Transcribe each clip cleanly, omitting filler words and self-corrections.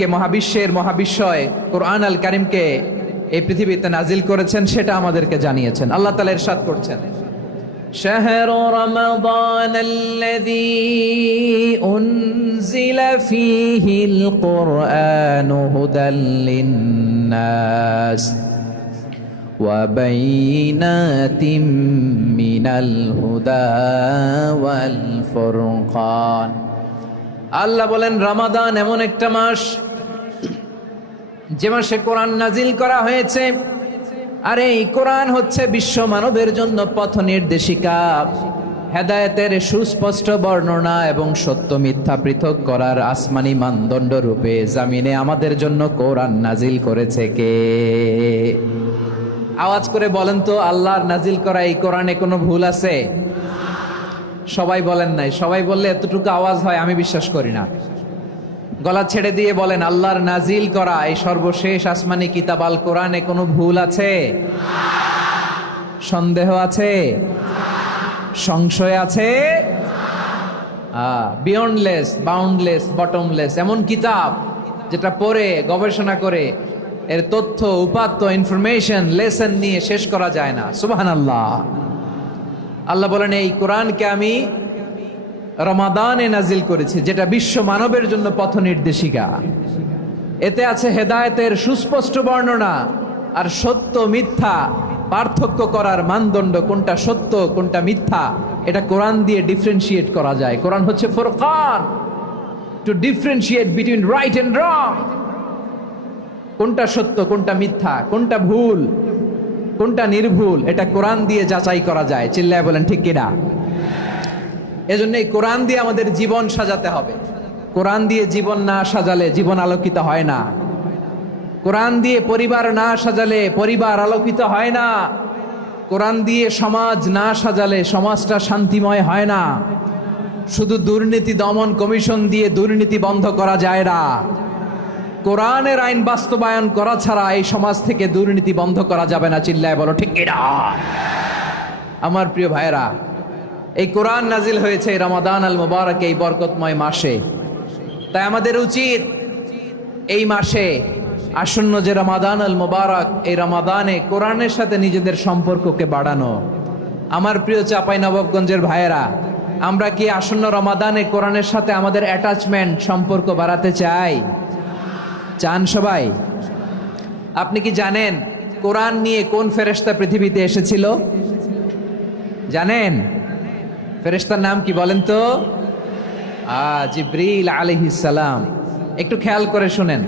কে মহাবিশ্বের মহাবিশ্বয় কোরআন আল কারিমকে এই পৃথিবীতে নাজিল করেছেন সেটা আমাদেরকে জানিয়েছেন। আল্লাহ তাআলা ইরশাদ করছেন, শাহরু রমাদান আল্লাযী উনজিলা ফীহিল কুরআনু হুদাল লিন-নাস ওয়া বাইনাতিম মিনাল হুদা ওয়াল ফুরকান। আল্লাহ বলেন, রমাদান এমন একটা মাস যে মাসে কোরআন নাজিল করা হয়েছে। আর এই কোরআন হচ্ছে বিশ্ব মানবের জন্য পথ নির্দেশিকা, হেদায়েতের সুস্পষ্ট বর্ণনা এবং সত্য মিথ্যা পৃথক করার আসমানি মানদণ্ড রূপে জামিনে আমাদের জন্য কোরআন নাজিল করেছে কে? আওয়াজ করে বলেন তো, আল্লাহর নাজিল করা এই কোরআনে কোনো ভুল আছে? সবাই বলেন নাই। সবাই বললে এতটুকু আওয়াজ হয় আমি বিশ্বাস করি না। গলা ছেড়ে দিয়ে বলেন, আল্লাহর নাজিল করা এই সর্বশেষ আসমানি কিতাব আল কোরআনে কোনো ভুল আছে? সন্দেহ আছে? সংশয় আছে? বিয়ন্ডলেস, বাউন্ডলেস, বটমলেস এমন কিতাব যেটা পড়ে গবেষণা করে এর তথ্য উপাত্ত ইনফরমেশন লেসন নিয়ে শেষ করা যায় না। সুবহানাল্লাহ। আল্লাহ বলেন, এই কোরআনকে আমি রমাদানে নাজিল করেছি, যেটা বিশ্ব মানবের জন্য পথ নির্দেশিকা। এতে আছে হেদায়েতের সুস্পষ্ট বর্ণনা আর সত্য মিথ্যা পার্থক্য করার মানদণ্ড, কোনটা সত্য কোনটা মিথ্যা এটা কোরআন দিয়ে ডিফারেন্সিয়েট করা যায়। কোরআন হচ্ছে ফুরকান, to differentiate between right and wrong. কোনটা সত্য কোনটা মিথ্যা, কোনটা ভুল কোনটা নির্ভুল, এটা কোরআন দিয়ে যাচাই করা যায়। চিল্লায় বলেন ঠিক কিনা? এজন্য এই কোরআন দিয়ে আমাদের জীবন সাজাতে হবে। কোরআন দিয়ে জীবন না সাজালে জীবন আলোকিত হয় না। কোরআন দিয়ে পরিবার না সাজালে পরিবার আলোকিত হয় না। কোরআন দিয়ে সমাজ না সাজালে সমাজটা শান্তিময় হয় না। শুধু দুর্নীতি দমন কমিশন দিয়ে দুর্নীতি বন্ধ করা যায় না। কোরআনের আইন বাস্তবায়ন করা ছাড়া এই সমাজ থেকে দুর্নীতি বন্ধ করা যাবে না। চিল্লায় বলো ঠিক কিনা? আমার প্রিয় ভাইরা, এই কোরআন নাজিল হয়েছে রমাদান আল মুবারক, এই বরকতময় মাসে। তাই আমাদের উচিত এই মাসে আসন্ন যে রমাদান আল মুবারক, এই রমাদানে কোরআনের সাথে নিজেদের সম্পর্ককে বাড়ানো। আমার প্রিয় চাঁপাইনবাবগঞ্জের ভাইয়েরা, আমরা কি আসন্ন রমাদানে কোরআনের সাথে আমাদের অ্যাটাচমেন্ট সম্পর্ক বাড়াতে চাই? চান সবাই? আপনি কি জানেন কোরআন নিয়ে কোন ফেরেশতা পৃথিবীতে এসেছিল? জানেন? ফেরেশতার নাম কি বলেন তো? জিবরিল আলাইহিস সালাম। একটু খেয়াল করে শুনেন,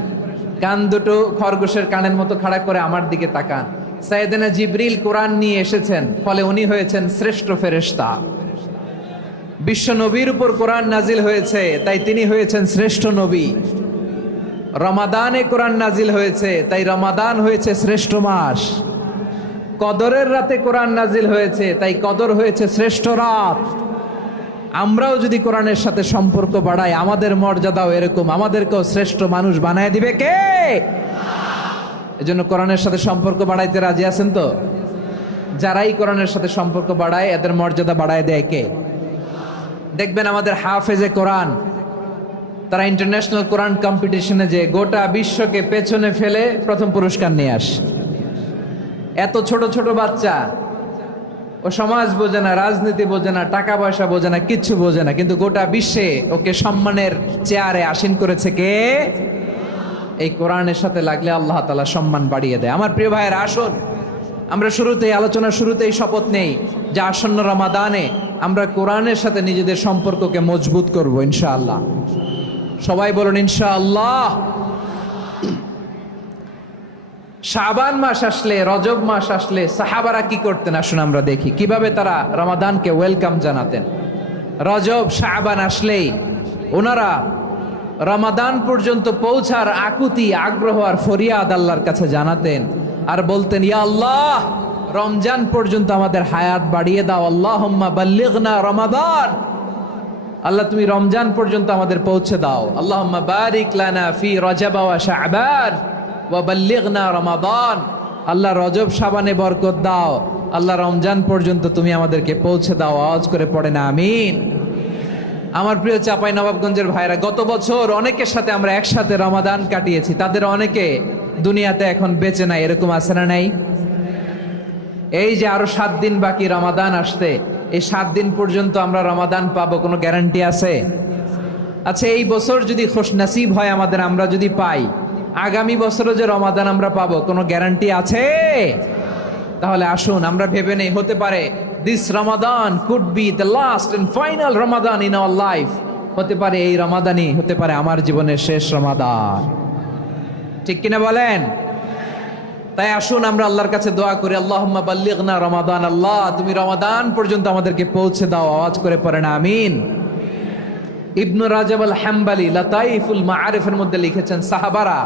কান দুটো খরগোশের কানের মতো খাড়া করে আমার দিকে তাকান। সাইয়েদনা জিবরিল কোরআন নিয়ে এসেছেন, ফলে উনি হয়েছেন শ্রেষ্ঠ ফেরেশতা। বিশ্ব নবীর উপর কোরআন নাজিল হয়েছে, তাই তিনি হয়েছেন শ্রেষ্ঠ নবী। রমাদানে কোরআন নাজিল হয়েছে, তাই রমাদান হয়েছে শ্রেষ্ঠ মাস। কদরের রাতে কোরআন নাজিল হয়েছে, তাই কদর হয়েছে শ্রেষ্ঠ রাত। আমরাও যদি কোরআনের সাথে সম্পর্ক বাড়াই, আমাদের মর্যাদাও এরকম, আমাদেরকেও শ্রেষ্ঠ মানুষ বানায় দিবে কে? এজন্য কোরআনের সাথে সম্পর্ক বাড়াইতে রাজি আছেন তো? যারাই কোরআনের সাথে সম্পর্ক বাড়ায় এদের মর্যাদা বাড়ায় দেয় কে? দেখবেন আমাদের হাফেজে কোরআন, তারা ইন্টারন্যাশনাল কোরআন কম্পিটিশনে যে গোটা বিশ্বকে পেছনে ফেলে প্রথম পুরস্কার নিয়ে আসে। এত ছোট ছোট বাচ্চা, ও সমাজ বোঝে না, রাজনীতি বোঝে না, টাকা পয়সা বোঝে না, কিচ্ছু বোঝে না, কিন্তু গোটা বিশ্বে ওকে সম্মানের চেয়ারে আসীন করেছে কে? এই কোরআনের সাথে লাগলে আল্লাহ তাআলা সম্মান বাড়িয়ে দেয়। আমার প্রিয় ভাইয়েরা, আসুন আমরা শুরুতেই, আলোচনার শুরুতেই শপথ নেই যে আসন্ন রমাদানে আমরা কোরআনের সাথে নিজেদের সম্পর্ককে মজবুত করব ইনশাআল্লাহ। সবাই বলুন ইনশাআল্লাহ। শাবান মাস আসলে, রজব মাস আসলে সাহাবারা কি করতেন? আসুন আমরা দেখি কিভাবে তারা রমাদানকে ওয়েলকাম জানাতেন। রজব শাবান আসলেই ওনারা রমাদান পর্যন্ত পৌঁছার আকুতি, আগ্রহ আর ফরিয়াদ আল্লাহর কাছে জানাতেন আর বলতেন, ইয়া আল্লাহ, রমজান পর্যন্ত আমাদের হায়াত বাড়িয়ে দাও। আল্লাহুম্মা বাল্লিগনা রমাদান। আল্লাহ তুমি রমজান পর্যন্ত আমাদের পৌঁছে দাও। আল্লাহুম্মা বারিক লানা ফি রজব ওয়া শাবান ওয়া বাল্লিগনা রমাদান। আল্লাহ রজব শাবানে বরকত দাও, আল্লাহ রমজান পর্যন্ত তুমি আমাদেরকে পৌঁছে দাও। আওয়াজ করে পড়েন আমিন। আমার প্রিয় চাপাই নবাবগঞ্জের ভাইরা, গত বছর অনেকের সাথে আমরা একসাথে রমাদান কাটিয়েছি, তাদের অনেকে দুনিয়াতে এখন বেঁচে নাই, এরকম আছে না নাই? এই যে আরো 7 দিন বাকি রমাদান আসতে, এই 7 দিন পর্যন্ত আমরা রমাদান পাবো, কোনো গ্যারান্টি আছে? আচ্ছা, এই বছর যদি খুশ নসিব হয় আমাদের, আমরা যদি পাই, আগামী বছরও যে রমাদান আমরা পাবো, কোনো গ্যারান্টি আছে? তাহলে আসুন আমরা ভেবে নেই, হতে পারে this Ramadan could be the last and final Ramadan in our life. হতে পারে এই রমাদানই হতে পারে আমার জীবনের শেষ রমাদান। ঠিক কিনা বলেন? তাই আসুন আমরা আল্লাহর কাছে দোয়া করি, আল্লাহুম্মা বাল্লিগনা রমাদান। আল্লাহ, তুমি রমাদান পর্যন্ত আমাদেরকে পৌঁছে দাও। আওয়াজ করে পড়েন আমিন। ইবনু রাজাব আল হাম্বালি লাতাইফুল মাআরিফের মধ্যে লিখেছেন, সাহাবারা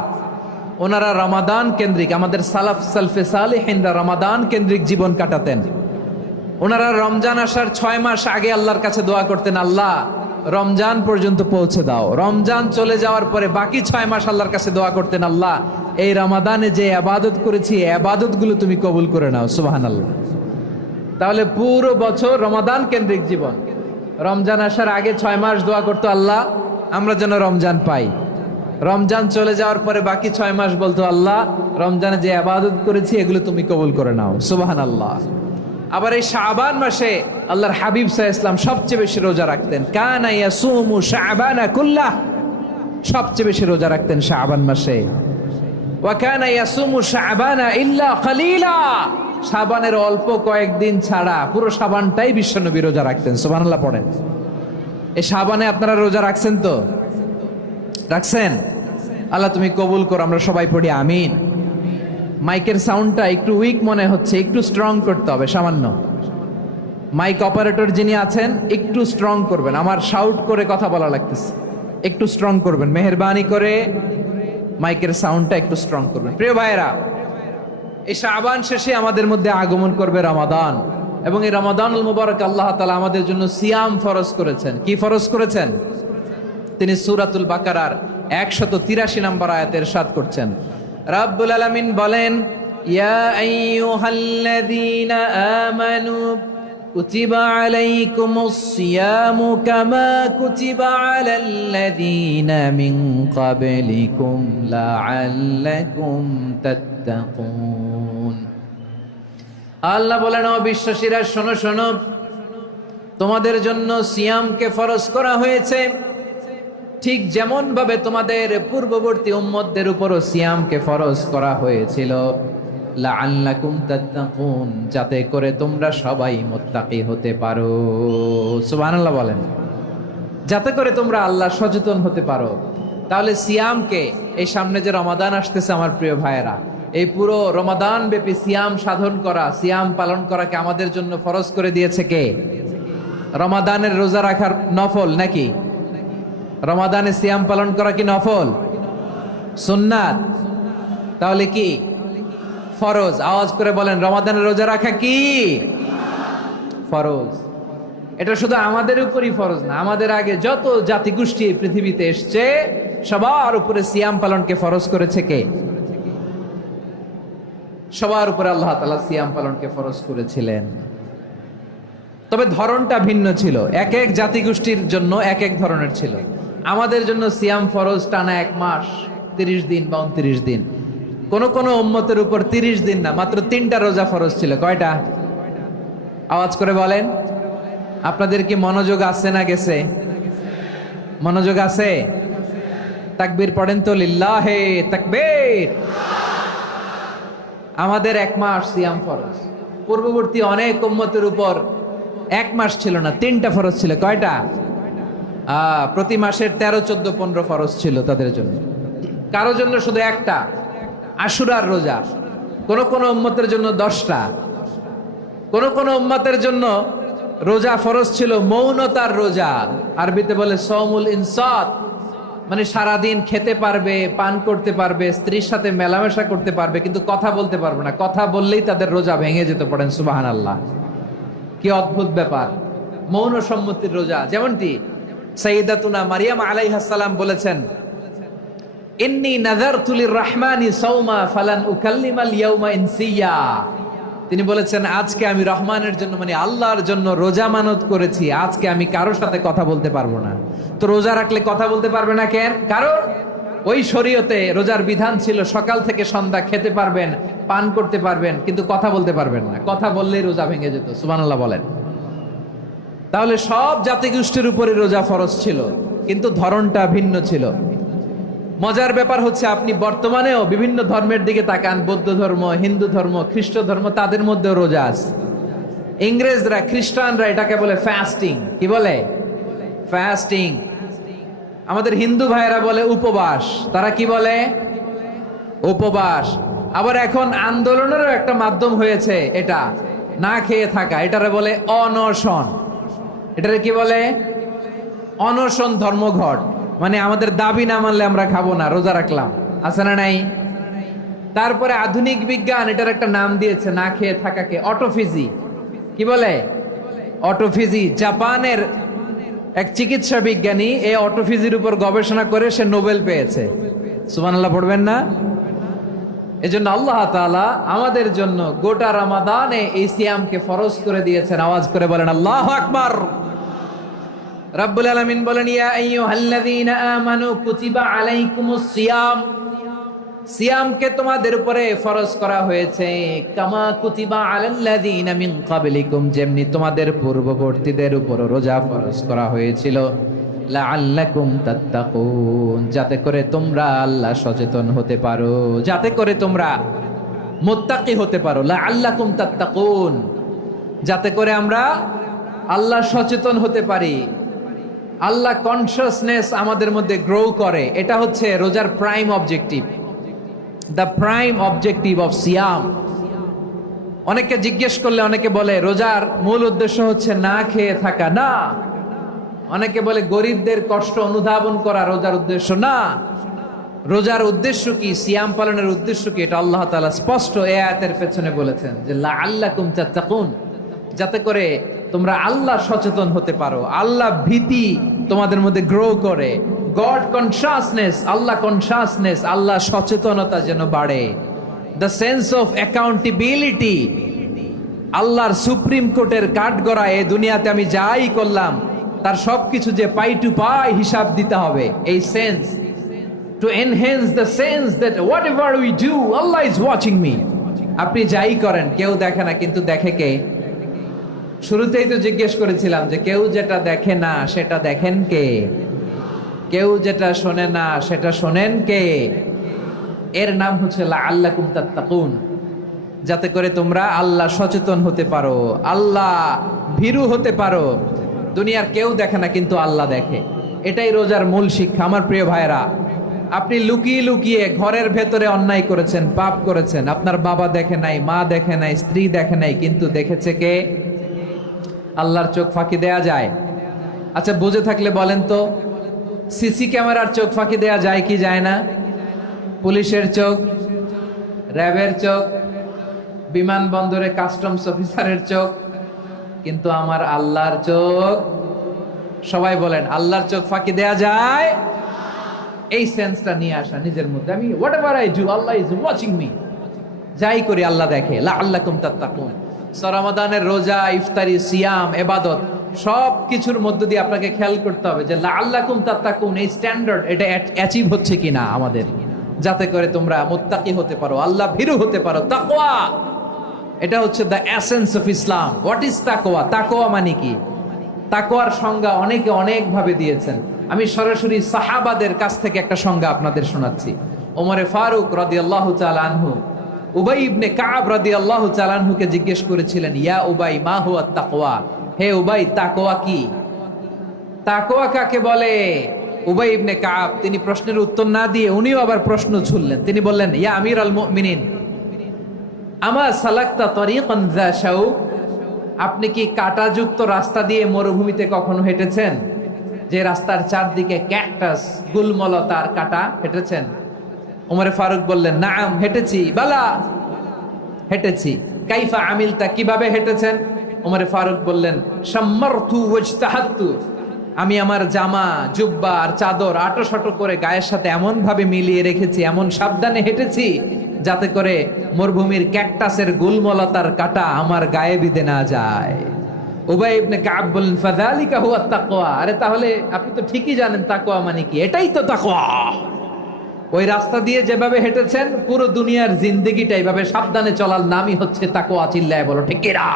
ওনারা রমাদান কেন্দ্রিক, আমাদের সালাফ সালফে সালেহিনরা রমাদান কেন্দ্রিক জীবন কাটাতেন। ওনারা রমজান আসার 6 মাস আগে আল্লাহর কাছে দোয়া করতেন, আল্লাহ রমজান পর্যন্ত পৌঁছে দাও। রমজান চলে যাওয়ার পরে বাকি 6 মাস আল্লাহর কাছে দোয়া করতেন, আল্লাহ এই রমাদানে যে ইবাদত করেছি এই ইবাদতগুলো তুমি কবুল করে নাও। সুবহানাল্লাহ। তাহলে পুরো বছর রমাদান কেন্দ্রিক জীবন। রমজান আসার আগে 6 মাস দোয়া করতো, আল্লাহ আমরা যেন রমজান পাই। রমজান চলে যাওয়ার পরে বাকি 6 মাস বলতো, আল্লাহ রমজানে যে ইবাদত করেছি এগুলো তুমি কবুল করে নাও। সুবহানাল্লাহ। আবার এই শাবান মাসে আল্লাহর হাবিব সাল্লাল্লাহু আলাইহি ওয়াসাল্লাম সবচেয়ে বেশি রোজা রাখতেন। কানা ইয়াসুমু শাবানা কুল্লাহ, সবচেয়ে বেশি রোজা রাখতেন শাবান মাসে। ওয়া কানা ইয়াসুমু শাবানা ইল্লা কালিলা, শাবানের অল্প কয়েকদিন ছাড়া পুরো শাবানটাই বিশ্বনবী রোজা রাখতেন। সুবহানাল্লাহ পড়েন। এই শাবানে আপনারা রোজা রাখছেন তো? রাখছেন? আল্লাহ তুমি কবুল করো। আমরা সবাই পড়ি আমিন। মাইকের সাউন্ডটা একটু উইক মনে হচ্ছে, একটু স্ট্রং করতে হবে সামান্য। মাইক অপারেটর যিনি আছেন একটু স্ট্রং করবেন, আমার শাউট করে কথা বলা লাগতেছে, একটু স্ট্রং করবেন মেহেরবানি করে। মাইকের সাউন্ডটা একটু স্ট্রং করবেন। প্রিয় ভাইয়েরা, এই শাবান শেষে আমাদের মধ্যে আগমন করবে রমাদান, এবং এই রমাদানুল মুবারক আল্লাহ তাআলা আমাদের জন্য সিয়াম ফরজ করেছেন। কি ফরজ করেছেন? তিনি সূরাতুল বাকারার 183 নম্বর আয়াতে ইরশাদ করছেন, রাব্বুল আলামিন বলেন, ইয়া আইয়ুহাল্লাযীনা আমানু কুতিবা আলাইকুমুস সিয়ামু কামা কুতিবা আলাল্লাযীনা মিন ক্বাবলিকুম লাআল্লাকুম তাত্তাকুন। আল্লাহ বলেন, ও বিশ্বাসীরা শোনো শোনো, তোমাদের জন্য সিয়ামকে ফরজ করা হয়েছে, ঠিক যেমন ভাবে তোমাদের পূর্ববর্তী উম্মতদের উপরও সিয়ামকে ফরজ করা হয়েছিল, লাআল্লাকুম তাত্তাকুন, যাতে করে তোমরা সবাই মুত্তাকি হতে পারো। সুবহানাল্লাহ বলেন, যাতে করে তোমরা আল্লাহ সচেতন হতে পারো। তাহলে সিয়ামকে, এই সামনে যে রমাদান আসতেছে আমার প্রিয় ভাইয়েরা, এই পুরো রমাদান ব্যাপী সিয়াম সাধন করা, সিয়াম পালন করাকে আমাদের জন্য ফরজ করে দিয়েছে কে? রমাদানের রোজা রাখার নফল নাকি? রমাদানে সিয়াম পালন করা কি নফল? সুন্নাত? তাহলে কি ফরজ? আওয়াজ করে বলেন, রমাদানের রোজা রাখা কি ফরজ? এটা শুধু আমাদের উপরই ফরজ না, আমাদের আগে যত জাতিগোষ্ঠী পৃথিবীতে এসছে সবার উপরে সিয়াম পালনকে ফরজ করেছে কে? সবার উপরে আল্লাহ তাআলা সিয়াম পালনকে ফরজ করেছিলেন। তবে ধরনটা ভিন্ন ছিল, এক এক জাতিগোষ্ঠীর জন্য এক এক ধরনের ছিল। আমাদের জন্য সিয়াম ফরজ টানা 1 মাস 30 দিন বা 29 দিন। কোন কোন উম্মতের উপর 30 দিন না, মাত্র 3টা রোজা ফরজ ছিল। কয়টা? আওয়াজ করে বলেন। আপনাদের কি মনোযোগ আছে না গেছে? মনোযোগ আছে? তাকবীর পড়েন তো, লিল্লাহে তাকবীর। আমাদের 1 মাস সিয়াম ফরজ। পূর্ববর্তী অনেক উম্মতের উপর 1 মাস ছিল না, 3টা ফরজ ছিল। কয়টা? প্রতি মাসের 13, 14, 15 ফরজ ছিল তাদের জন্য। কারো জন্য শুধু একটা, আশুরার রোজা। কোন কোন উম্মতের জন্য 10টা। কোন কোন উম্মতের জন্য রোজা ফরজ ছিল মৌনতার রোজা, আরবিতে বলে সওমুল ইনসাত, মানে সারাদিন খেতে পারবে, পান করতে পারবে, স্ত্রীর সাথে মেলামেশা করতে পারবে, কিন্তু কথা বলতে পারবে না। কথা বললেই তাদের রোজা ভেঙে যেতে। পড়েন সুবহানাল্লাহ। কি অদ্ভুত ব্যাপার! মৌন সম্মতির রোজা। যেমনটি সাইয়্যিদাতুনা মারিয়াম আলাইহাস সালাম বলেছেন, ইন্নী নাযারতু লির-রাহমানি সাওমা ফালান উকাল্লিমাল ইয়াওমা ইনসিয়া। তিনি বলেছেন, আজকে আমি রহমানের জন্য মানে আল্লাহর জন্য রোজা মানত করেছি, আজকে আমি কারোর সাথে কথা বলতে পারবো না। তো রোজা রাখলে কথা বলতে পারবে না কেন? কারণ ওই শরীয়তে রোজার বিধান ছিল সকাল থেকে সন্ধ্যা খেতে পারবেন, পান করতে পারবেন, কিন্তু কথা বলতে পারবেন না। কথা বললেই রোজা ভেঙে যেত। সুবহানাল্লাহ বলেন। তাহলে সব জাতিগোষ্ঠীর উপরে রোজা ফরজ ছিল, কিন্তু ধরনটা ভিন্ন ছিল। মজার ব্যাপার হচ্ছে, আপনি বর্তমানেও বিভিন্ন ধর্মের দিকে তাকান, বৌদ্ধ ধর্ম, হিন্দু ধর্ম, খ্রিস্ট ধর্ম, তাদের মধ্যেও রোজা আছে। ইংরেজরা, খ্রিস্টানরা এটাকে বলে ফাস্টিং। কি বলে? ফাস্টিং। আমাদের হিন্দু ভাইয়েরা বলে উপবাস। তারা কি বলে? উপবাস। আবার এখন আন্দোলনেরও একটা মাধ্যম হয়েছে এটা, না খেয়ে থাকা, এটারে বলে অনশন। এটারে কি বলে? অনশন ধর্মঘট। মানে আমাদের দাবি না মানলে আমরা খাবো না, রোজা রাখলাম। আছে না নাই? তারপরে আধুনিক বিজ্ঞান এটার একটা নাম দিয়েছে না খেয়ে থাকাকে, অটোফিজি। কি বলে? অটোফিজি। জাপানের এক চিকিৎসা বিজ্ঞানী এই অটোফিজির উপর গবেষণা করে সে নোবেল পেয়েছে। সুবহানাল্লাহ পড়বেন না? এজন্য আল্লাহ তাআলা আমাদের জন্য গোটা রমাদানে এই সিয়ামকে ফরজ করে দিয়েছেন। আওয়াজ করে বলেন আল্লাহু আকবার। রাব্বুল আলামিন বলেন, ইয়া আইয়ুহাল্লাযীনা আমানু কুতিবা আলাইকুমুস সিয়াম। সিয়ামকে তোমাদের উপরে ফরজ করা হয়েছে, কামা কুতিবা আলাল্লাযীনা মিন ক্বাবলিকুম, যেমনি তোমাদের পূর্ববর্তীদের উপর রোজা ফরজ করা হয়েছিল, লাআল্লাকুম তাত্তাকুন, যাতে করে তোমরা আল্লাহ সচেতন হতে পারো, যাতে করে তোমরা মুত্তাকি হতে পারো। লাআল্লাকুম তাত্তাকুন, যাতে করে আমরা আল্লাহ সচেতন হতে পারি, আল্লাহ কনসিয়াসনেস আমাদের মধ্যে গ্রো করে। এটা হচ্ছে রোজার prime objective, the prime objective of সিয়াম। অনেকে জিজ্ঞেস করলে অনেকে বলে রোজার মূল উদ্দেশ্য হচ্ছে না খেয়ে থাকা। না। অনেকে বলে গরিবদের কষ্ট অনুধাবন করা রোজার উদ্দেশ্য। না। রোজার উদ্দেশ্য কি, সিয়াম পালনের উদ্দেশ্য কি, এটা আল্লাহ তাআলা স্পষ্ট এই আয়াতের পেছনে বলেছেন যে লাআল্লাকুম তাত্তাকুন, যাতে করে তোমরা আল্লাহ সচেতন হতে পারো, আল্লাহ ভীতি তোমাদের মধ্যে গ্রো করে, গড কনসিয়াসনেস, আল্লাহ কনসিয়াসনেস, আল্লাহ সচেতনতা যেন বাড়ে, দ্য সেন্স অফ অ্যাকাউন্টেবিলিটি। আল্লাহর সুপ্রিম কোর্টের কাঠগড়া এই দুনিয়াতে আমি যাই করলাম তার সবকিছু যে পাই টু পাই হিসাব দিতে হবে, এই sense, to enhance the sense that what ever we do Allah is watching me. আপনি যাই করেন কেউ দেখে না, কিন্তু দেখে কে? শুরুতেই তো জিজ্ঞেস করেছিলাম যে কেউ যেটা দেখে না সেটা দেখেন কে? কেউ যেটা শোনে না সেটা শোনেন কে? এর নাম হচ্ছে লাআল্লাকুম তাত্তাকুন, যাতে করে তোমরা আল্লাহ সচেতন হতে পারো, আল্লাহ ভীরু হতে পারো। দুনিয়ার কেউ দেখে না, কিন্তু আল্লাহ দেখে। এটাই রোজার মূল শিক্ষা। আমার প্রিয় ভাইরা, আপনি লুকিয়ে লুকিয়ে ঘরের ভেতরে অন্যায় করেছেন, পাপ করেছেন, আপনার বাবা দেখে নাই, মা দেখে নাই, স্ত্রী দেখে নাই, কিন্তু দেখেছে কে? আল্লাহর চোখ ফাঁকি দেয়া যায়? আচ্ছা, বুঝে থাকলে বলেন তো, সিসি ক্যামেরার চোখ ফাঁকি দেয়া যায় কি যায় না? পুলিশের চোখ, র্যাবের চোখ, বিমানবন্দরে কাস্টমস অফিসারের চোখ, কিন্তু আমার আল্লাহর চোখ? সবাই বলেন, আল্লাহর চোখ ফাঁকি দেয়া যায়? এই সেন্সটা নিয়ে আসা নিজের মধ্যে, আমি what ever I do Allah is watching me, যাই করি আল্লাহ দেখে। লাআল্লাকুম তাত্তাকুন। রমাদানের রোজা, ইফতারি, সিয়াম, ইবাদত সব কিছুর মধ্য দিয়ে আপনাকে খেয়াল করতে হবে যে লাআল্লাকুম তাত্তাকুন এই স্ট্যান্ডার্ড এটা অ্যাচিভ হচ্ছে কিনা আমাদের, যাতে করে তোমরা মুত্তাকি হতে পারো, আল্লাহ ভীরু হতে পারো। তাকওয়া, এটা হচ্ছে the essence of Islam. What is তাকওয়া? তাকওয়া মানে কি? তাকওয়ার সংজ্ঞা অনেকে অনেক ভাবে দিয়েছেন। আমি সরাসরি সাহাবাদের কাছ থেকে একটা সংজ্ঞা আপনাদের শোনাচ্ছি। ওমরে ফারুক রাদিয়াল্লাহু তাআলা আনহু উবাই ইবনে কাব রাদিয়াল্লাহু তাআলা আনহুকে জিজ্ঞেস করেছিলেন, ইয়া উবাই মা হুয়া তাকওয়া, হে উবাই তাকওয়া কি? তাকওয়া কাকে বলে? উবাই ইবনে কাব তিনি প্রশ্নের উত্তর না দিয়ে উনিও আবার প্রশ্ন ছুড়লেন। তিনি বললেন, ইয়া আমিরাল মুমিনিন আমা সালাকতা তরিকান যা শাউক, আপনি কি কাঁটাযুক্ত রাস্তা দিয়ে মরুভূমিতে কখনো হেঁটেছেন? যে রাস্তার চারদিকে ক্যাকটাস, গুলমলতার কাঁটা, হেঁটেছেন? ওমরে ফারুক বললেন, নাম হেঁটেছি। বালা, হেঁটেছি। কাইফা আমিলতা, কিভাবে হেঁটেছেন? ওমরে ফারুক বললেন, শাম্মারতু ওয়াজতাহাতু, আমি আমার জামা, জুব্বা আর চাদর আটো সাটো করে গায়ের সাথে এমন ভাবে মিলিয়ে রেখেছি, এমন সাবধানে হেঁটেছি যাতে করে মরুভূমির ক্যাকটাসের গুলমলতার কাঁটা আমার গায়ে বিঁধে না যায়। উবাই ইবনে কাব বলেন ফাযালিকা হুয়া তাকওয়া। আরে তাহলে আপনি তো ঠিকই জানেন তাকওয়া মানে কি, এটাই তো তাকওয়া। ওই রাস্তা দিয়ে যেভাবে হেঁটেছেন পুরো দুনিয়ার জিন্দেগিটা এইভাবে সাবধানে চলার নামই হচ্ছে তাকওয়া। চিল্লায় বলো ঠিক কিনা?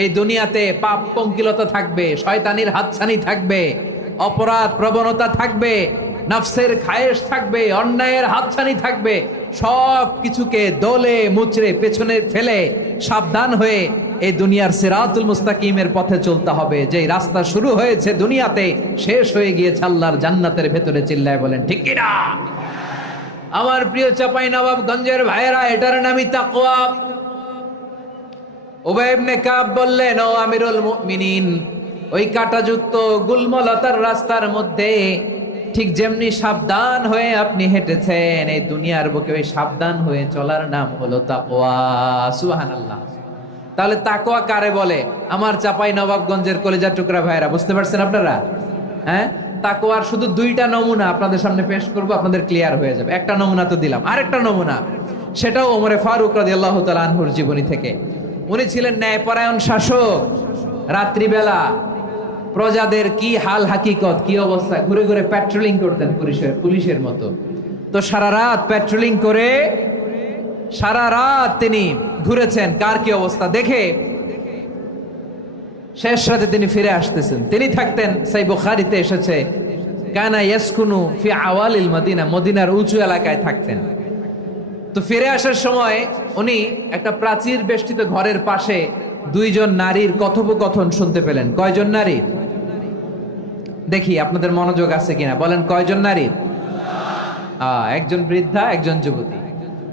এই দুনিয়াতে পাপ পঙ্কিলতা থাকবে, শয়তানির হাতছানি থাকবে, অপরাধ প্রবণতা থাকবে, নফসের খায়েশ থাকবে, অন্যায়ের হাতছানি থাকবে। সব কিছুকে দলে মুচড়ে পেছনে ফেলে সাবধান হয়ে এই দুনিয়ার সিরাতুল মুস্তাকিমের পথে চলতে হবে। যেই রাস্তা শুরু হয়েছে দুনিয়াতে শেষ হয়ে গিয়েছে আল্লাহর জান্নাতের ভেতরে। চিল্লায় বলেন ঠিক কিনা? আমার প্রিয় চাঁপাইনবাবগঞ্জের ভাইয়েরা, এটার নামই তাকওয়া। উবাই ইবনে কাব বললেন, ও আমিরুল মুমিনিন, ওই কাঁটাযুক্ত গুলমলতার রাস্তার মধ্যে ঠিক যেমনি সাবধান হয়ে আপনি হেঁটেছেন, এই দুনিয়ার বুকে ওই সাবধান হয়ে চলার নাম হলো তাকওয়া। সুবহানাল্লাহ। তাহলে তাকওয়া কারে বলে? আমার চাঁপাইনবাবগঞ্জের কলিজার টুকরা ভাইয়েরা, বুঝতে পারছেন আপনারা? হ্যাঁ, তাকওয়ার শুধু দুইটা নমুনা আপনাদের সামনে পেশ করব, আপনাদের ক্লিয়ার হয়ে যাবে। একটা নমুনা তো দিলাম, আরেকটা নমুনা, সেটাও ওমরে ফারুক রাদিয়াল্লাহু তাআলা আনহুর জীবনী থেকে। উনি ছিলেন ন্যায়পরায়ণ শাসক। রাত্রিবেলা প্রজাদের কি হাল হাকিকত, কি অবস্থা, ঘুরে ঘুরে প্যাট্রোলিং করতেন পুলিশের মতো। তো সারা রাত প্যাট্রোলিং করে সারা রাত তিনি ঘুরেছেন কার কি অবস্থা দেখে। শেষ রাতে তিনি ফিরে আসতেছেন। তিনি থাকতেন, সেই বুখারীতে এসেছে, কানা ইয়াসকুনু ফি আওয়ালিল মদিনা, মদিনার উঁচু এলাকায় থাকতেন। তো ফিরে আসার সময় উনি একটা প্রাচীর বেষ্টিত ঘরের পাশে দুইজন নারীর কথোপকথন শুনতে পেলেন। কয়জন নারীর? দেখি আপনাদের মনোযোগ আছে কিনা, বলেন কয়জন নারীর? একজন বৃদ্ধা, একজন যুবতী।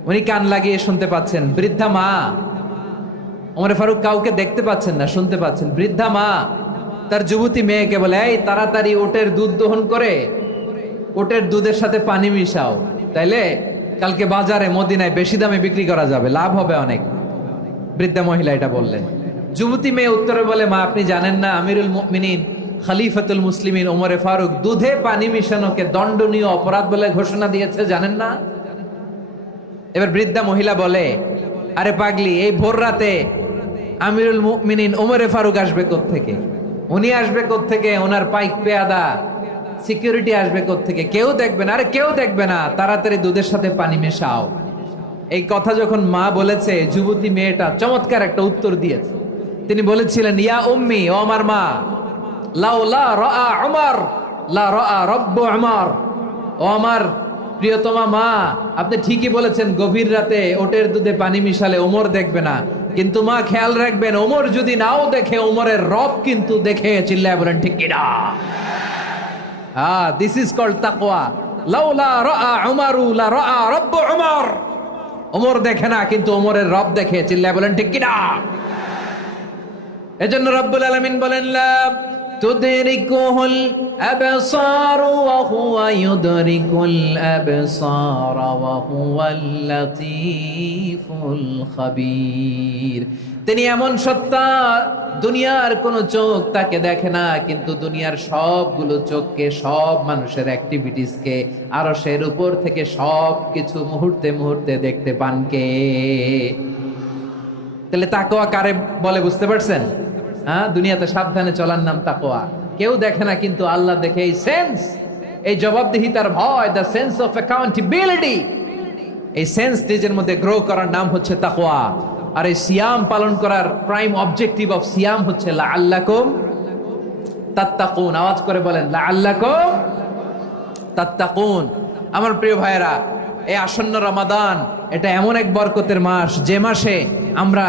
উনি কান লাগিয়ে শুনতে পাচ্ছেন। বৃদ্ধা মা, ওমরে ফারুক কাউকে দেখতে পাচ্ছেন না, শুনতে পাচ্ছেন। বৃদ্ধা মা তার যুবতী মেয়েকে বলে, এই তাড়াতাড়ি ওটের দুধ দহন করে ওটের দুধের সাথে পানি মিশাও, তাইলে কালকে বাজারে মদিনায় বেশি দামে বিক্রি করা যাবে, লাভ হবে অনেক। বৃদ্ধা মহিলা এটা বললেন। যুবতী মেয়ে উত্তরে বলে, মা আপনি জানেন না আমিরুল মুমিনিন খলিফাতুল মুসলিমিন ওমরে ফারুক দুধে পানি মিশানোকে দণ্ডনীয় অপরাধ বলে ঘোষণা দিয়েছে, জানেন না? এবার বৃদ্ধা মহিলা বলে, আরে পাগলি, এই ভোর রাতে আমিরুল মুমিনিন ওমরে ফারুক আসবে কোত্থেকে? উনি আসবে কোত্থেকে? ওনার পাইক পেয়াদা সিকিউরিটি আসবে কোত্থেকে? কেউ দেখবে না। আরে কেউ দেখবে না, তাড়াতাড়ি দুধের সাথে পানি মেশাও। এই কথা যখন মা বলেছে, যুবতী মেয়েটা চমৎকার একটা উত্তর দিয়েছে। তিনি বলেছিলেন, ইয়া উম্মি, ও আমার মা, লাউলা রাআ উমর লা রাআ রব্বু উমর। ও আমার প্রিয়তমা মা, আপনি ঠিকই বলেছেন, গভীর রাতে ওটের দুধে পানি মিশালে ওমর দেখবে না, কিন্তু মা খেয়াল রাখবেন, ওমর যদি নাও দেখে, ওমরের রব কিন্তু দেখে। চিল্লায় বলেন ঠিক কিনা? দিস ইজ কল্ড তাকওয়া। লাউলা রাআ উমরু লা রাআ রব্বু উমর। ওমর দেখে না, কিন্তু ওমরের রব দেখে। চিল্লায় বলেন ঠিক কিনা? এজন্য রব্বুল আলামিন বলেন, লা তুদরিকুহুল আবসার ওয়া হুয়া ইউদরিকুল আবসার ওয়া হুয়াল লাতীফুল খাবীর। তিনি এমন সত্তা, দুনিয়ার কোন চোখ তাকে দেখে না, কিন্তু দুনিয়ার সবগুলো চোখকে, সব মানুষের অ্যাক্টিভিটিসকে আরশের উপর থেকে সব কিছু মুহূর্তে মুহূর্তে দেখতে পান কে? তাহলে তাকওয়া কারে বলে, বুঝতে পারছেন? দুনিয়াতে সাবধানে চলার নাম তাকওয়া। কেউ দেখে না, কিন্তু আল্লাহ দেখে। এই সেন্স, এই জবাবদিহিতার ভয়, দ্য সেন্স অফ অ্যাকাউন্টেবিলিটি, এই সেন্স নিজের মধ্যে গ্রো করার নাম হচ্ছে তাকওয়া। আর এই সিয়াম পালন করার প্রাইম অবজেক্টিভ অফ সিয়াম হচ্ছে লাআল্লাকুম তাত্তাকুন। আওয়াজ করে বলেন, লাআল্লাকুম তাত্তাকুন। আমার প্রিয় ভাইয়েরা, এই আসন্ন রমাদান, এটা এমন এক বরকতের মাস, যে মাসে আমরা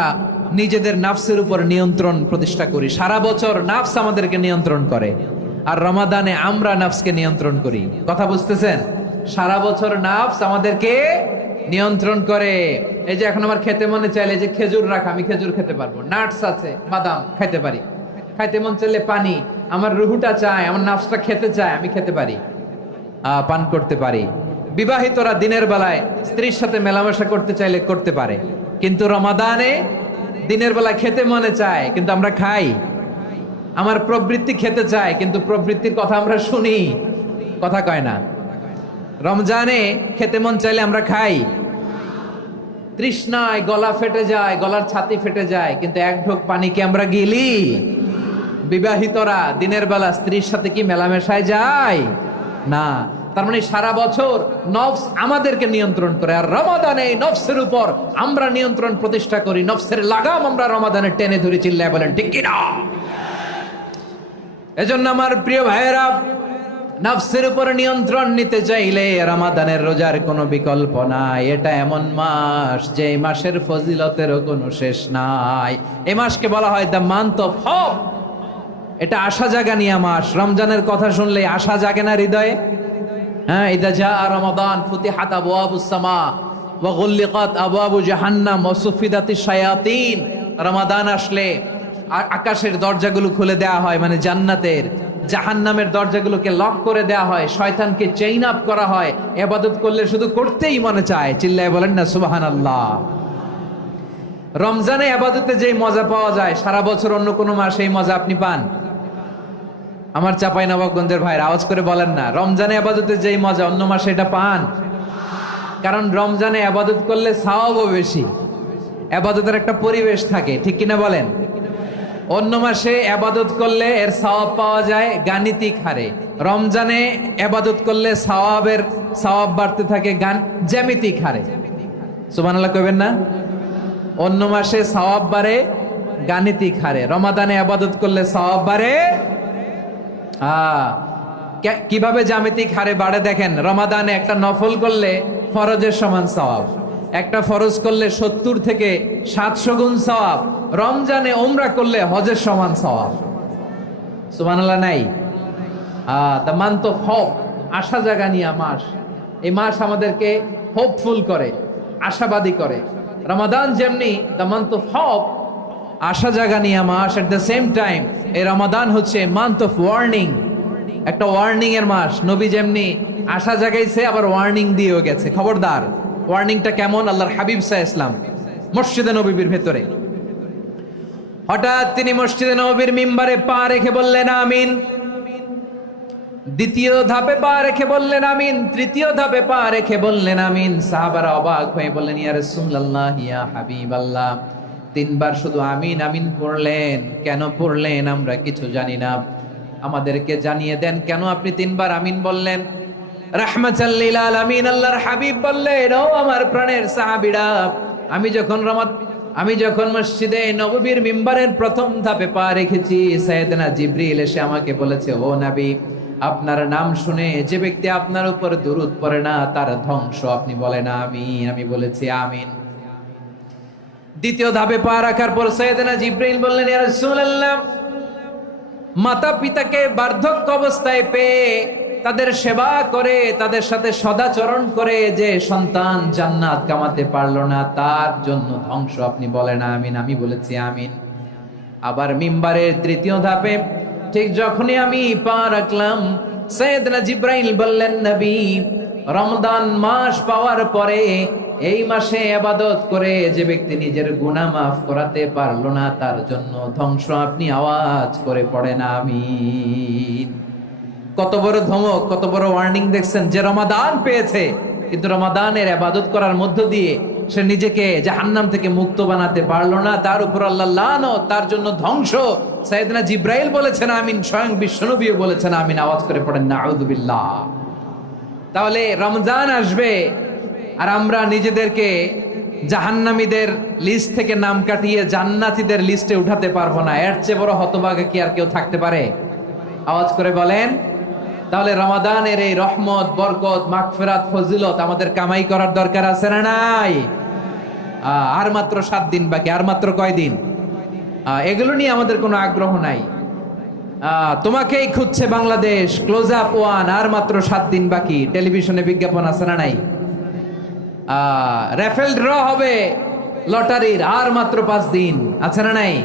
নিজেদের নাফসের উপর নিয়ন্ত্রণ প্রতিষ্ঠা করি। সারা বছর নাফস আমাদেরকে নিয়ন্ত্রণ করে, আর রমাদানে আমরা নাফসকে নিয়ন্ত্রণ করি। কথা বুঝতেছেন? সারা বছর নাফস আমাদেরকে নিয়ন্ত্রণ করে। এই যে এখন আমার খেতে মনে চাইলে, যে খেজুর রাখা, আমি খেজুর খেতে পারবো, নাটস আছে, বাদাম খাইতে পারি। খাইতে মন চাইলে পানি, আমার রুহুটা চায়, আমার নাফসটা খেতে চায়, আমি খেতে পারি, পান করতে পারি। বিবাহিতরা দিনের বেলায় স্ত্রীর সাথে মেলামেশা করতে চাইলে করতে পারে, কিন্তু রমাদানে দিনের বেলা খেতে মনে চায়, কিন্তু আমরা খাই। আমার প্রবৃত্তি খেতে চায়, কিন্তু প্রবৃত্তির কথা আমরা শুনি, কথা কয় না। রমজানে খেতে মন চাইলে আমরা খাই, তৃষ্ণায় গলা ফেটে যায়, গলার ছাতি ফেটে যায়, কিন্তু এক ঢোক পানি কি আমরা গিলি? বিবাহিতরা দিনের বেলা স্ত্রীর সাথে কি মেলামেশায় যায় না? তার মানে সারা বছর নফস আমাদেরকে নিয়ন্ত্রণ করে, আর রমাদানে এই নফসের উপর আমরা নিয়ন্ত্রণ প্রতিষ্ঠা করি। নফসের লাগাম আমরা রমাদানে টেনে ধরে, চিল্লায় বলেন ঠিক কি না? এজন্য আমার প্রিয় ভাইয়েরা, নফসের উপর নিয়ন্ত্রণ নিতে চাইলে রমাদানের রোজার কোনো বিকল্প নাই। এটা এমন মাস যে এই মাসের ফজিলতেরও কোনো শেষ নাই। এই মাসকে বলা হয় দ্য মান্থ অফ হোপ। এটা আশা জাগানিয়া মাস। রমজানের কথা শুনলে আশা জাগে না হৃদয়ে? হ্যাঁ, ইদা জাআ রমাদান ফুতিহাত আবওয়াবুস সামা ওয়া গুল্লিকাত আবওয়াবু জাহান্নাম ওয়া সুফিদাতিশ শায়াতিন। রমাদান আসলে আকাশের দরজাগুলো খুলে দেয়া হয়, মানে জান্নাতের। জাহান্নামের দরজাগুলোকে লক করে দেয়া হয়, শয়তানকে চেইন আপ করা হয়। ইবাদত করলে শুধু করতেই মনে চায়, চিল্লায় বলেন না সুবহানাল্লাহ। রমজানে ইবাদতে যেই মজা পাওয়া যায়, সারা বছর অন্য কোনো মাসে এই মজা আপনি পান? আমার চাঁপাইনবাবগঞ্জের ভাইরা আওয়াজ করে বলেন না, রমজানে ইবাদতে যেই মজা অন্য মাসে এটা পান? কারণ রমজানে ইবাদত করলে সওয়াবও বেশি, ইবাদতের একটা পরিবেশ থাকে, ঠিক কিনা বলেন? অন্য মাসে ইবাদত করলে এর সওয়াব পাওয়া যায় গাণিতিক হারে, রমজানে ইবাদত করলে সওয়াব বাড়তে থাকে জ্যামিতিক হারে। সুবহানাল্লাহ কইবেন না? অন্য মাসে সওয়াব বাড়ে গাণিতিক হারে, রমাদানে ইবাদত করলে সওয়াব বাড়ে কিভাবে জ্যামিতিক হারে বাড়ে দেখেন। রমাদানে একটা নফল করলে ফরজের সমান সওয়াব, একটা ফরজ করলে 70 থেকে 700 গুণ সওয়াব। রমজানে উমরা করলে হজের সমান সওয়াব। সুবহানাল্লাহ নাই? দ্য মান্থ অফ হোপ, আশা জাগানিয়া মাস। এই মাস আমাদেরকে হোপফুল করে, আশাবাদী করে। রমাদান যেমনি দ্য মান্থ অফ হোপ, আশা জাগানিয়া মাস, এট দ্য সেম টাইম এই রমাদান হচ্ছে মান্থ অফ ওয়ার্নিং, একটা ওয়ার্নিং এর মাস। নবী যেমনি আশা জাগাইছে, আবার ওয়ার্নিং দিয়েও গেছে, খবরদার। ওয়ার্নিংটা কেমন? আল্লাহর হাবিব সাল্লাল্লাহু আলাইহি ওয়াসাল্লাম মসজিদে নববীর ভেতরে, হঠাৎ তিনি মসজিদে নববীর মিম্বারে পা রেখে বললেন আমিন। দ্বিতীয় ধাপে পা রেখে বললেন আমিন, তৃতীয় ধাপে পা রেখে বললেন আমিন। সাহাবারা অবাক হয়ে বললেন ইয়া রাসূলুল্লাহ, ইয়া হাবিবাল্লাহ, 3 বার শুধু আমিন আমিন পড়লেন, কেন পড়লেন আমরা কিছু জানি না, আমাদেরকে জানিয়ে দেন কেন আপনি 3 বার আমিন বললেন। রাহমাতাল লিল আলামিন আল্লাহর হাবিব বললেন, ও আমার প্রাণের সাহাবীরা, আমি যখন মসজিদে নববীর মিম্বারের প্রথম ধাপে পা রেখেছি, সাইয়েদনা জিবরিল এসে আমাকে বলেছে, ও নবী, আপনার নাম শুনে যে ব্যক্তি আপনার উপর দুরূদ পড়ে না তার ধ্বংস। আপনি বলেন আমিন। আমি বলেছি আমিন। দ্বিতীয় ধাপে পা রাখার পর সাইয়েদনা জিবরিল বললেন, ইয়া রাসূলুল্লাহ, মাতা পিতাকে বার্ধক্য অবস্থায় পেয়ে তাদের সেবা করে, তাদের সাথে সদাচরণ করে যে সন্তান জান্নাত কামাতে পারলো না, তার জন্য ধ্বংস। আপনি বলেন আমিন। আমি বলেছি আমিন। আবার মিম্বারের তৃতীয় ধাপে ঠিক যখনই আমি পা রাখলাম, সাইয়েদনা জিবরাইল বললেন, নবী, রমজান মাস পাওয়ার পরে এই মাসে ইবাদত করে যে ব্যক্তি নিজের গুনাহ মাফ করাতে পারলো না, তার জন্য ধ্বংস। আপনি আওয়াজ করে পড়েন আমিন। কত বড় ধমক, কত বড় ওয়ার্নিং দেখছেন। যে রমাদান পেয়েছে, কিন্তু রমাদানের ইবাদত করার মধ্য দিয়ে সে নিজেকে জাহান্নাম থেকে মুক্ত বানাতে পারলো না, তার উপর আল্লাহ লানত, তার জন্য ধ্বংস। সাইয়েদনা জিবরাইল বলেছেন আমিন, স্বয়ং বিশ্বনবীও বলেছেন আমিন। আওয়াজ করে পড়েন নাউযু বিল্লাহ। তাহলে রমজান আসবে আর আমরা নিজেদেরকে জাহান্নামীদের লিস্ট থেকে নাম কাটিয়ে জান্নাতীদের লিস্টে উঠাতে পারবো না। এর চেয়ে বড় হতভাগা কি আর কেউ থাকতে পারে? আওয়াজ করে বলেন। তাহলে রমাদানের এই রহমত, বরকত, মাগফিরাত, ফজিলত আমাদের কামাই করার দরকার আছে না নাই? আর মাত্র 7 দিন বাকি। আর মাত্র কয় দিন? এগুলো নিয়ে আমাদের কোনো আগ্রহ নাই। তোমাকেই খুঁজছে বাংলাদেশ, ক্লোজ আপ 1, আর মাত্র 7 দিন বাকি। টেলিভিশনে বিজ্ঞাপন আছে না নাই? রেফেল ড্র হবে লটারির, আর মাত্র 5 দিন, আছে না নাই?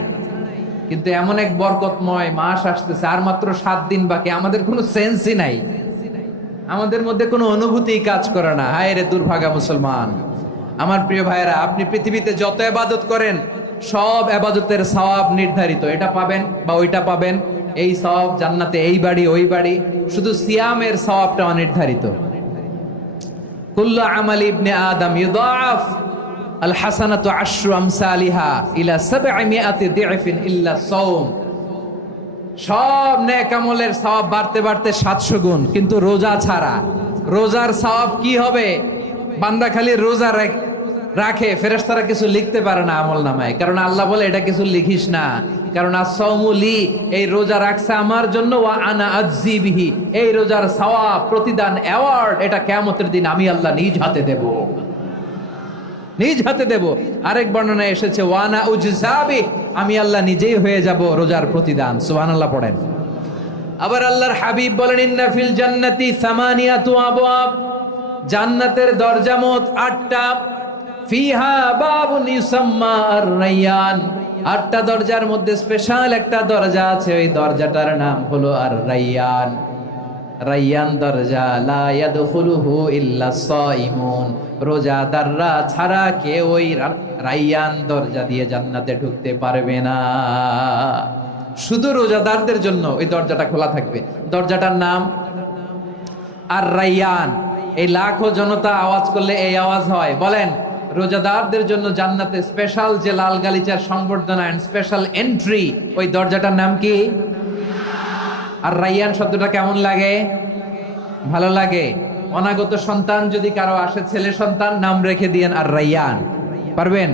কিন্তু এমন এক বরকতময় মাস আসতেছে, আর মাত্র 7 দিন বাকি। আমাদের কোনো সেন্সই নাই, আমাদের মধ্যে কোনো অনুভূতি কাজ করে না। হায় রে দুর্ভাগা মুসলমান। আমার প্রিয় ভাইয়েরা, আপনি পৃথিবীতে যত ইবাদত করেন, সব ইবাদতের সওয়াব নির্ধারিত। এটা পাবেন বা ওইটা পাবেন, এই সওয়াব জান্নাতে, এই বাড়ি ওই বাড়ি। শুধু সিয়ামের সওয়াবটা অনির্ধারিত। কুল্লু আমালি ইবনে আদম ইউদাআফ আল হাসানাতু আশরু আমসালিহা ইলা সাবঈমিআতি দি'ফিন ইল্লা সাওম। সব নেক আমলের সওয়াব বাড়তে বাড়তে 700 গুণ, কিন্তু রোজা ছাড়া। রোজার সওয়াব কি হবে? বান্দা খালি রোজা রাখে, ফেরেশতারা কিছু লিখতে পারে না আমল নামায়, কারণ আল্লাহ বলে এটা কিছু লিখিস না, কারণ as-সাওমু লি, এই রোজা রাখছে আমার জন্য, ওয়া আনা আজজি বিহি, এই রোজার সওয়াব, প্রতিদান, অ্যাওয়ার্ড এটা কিয়ামতের দিন আমি আল্লাহ নিজ হাতে দেব, নিজ হাতে দেব। আরেক বর্ণনায় এসেছে ওয়ানা উজজাবি, আমি আল্লাহ নিজেই হয়ে যাব রোজার প্রতিদান। সুবহানাল্লাহ পড়েন। আবার আল্লাহর হাবিব বলেন ইন্না ফিল জান্নাতি সামানিয়াতু আবওয়াব, জান্নাতের দরজা মোট 8টা। ফিহা বাবুন ইউসাম্মা আর-রায়্যান, 8টা দরজার মধ্যে স্পেশাল একটা দরজা আছে, ওই দরজাটার নাম হলো আর-রায়্যান। রায়্যান দরজা, লা ইয়াদখুলুহু ইল্লা সাইমুন, রোজাদাররা ছাড়া কেউ ওই রায়্যান দরজা দিয়ে জান্নাতে ঢুকতে পারবে না। শুধু রোজাদারদের জন্য ওই দরজাটা খোলা থাকবে। দরজাটার নাম আর-রায়্যান। এই লাখো জনতা আওয়াজ করলে এই আওয়াজ হয়, বলেন রোজাদারদের জন্য জান্নাতে স্পেশাল যে লাল গালিচার সংবর্ধনা এন্ড স্পেশাল এন্ট্রি, ওই দরজাটার নাম কি? আর রায়্যান শব্দটা কেমন লাগে? ভালো লাগে। অনাগত সন্তান যদি কারো আসে, ছেলে সন্তান, নাম রেখে দিয়েন আর রায়্যান। পারবেন?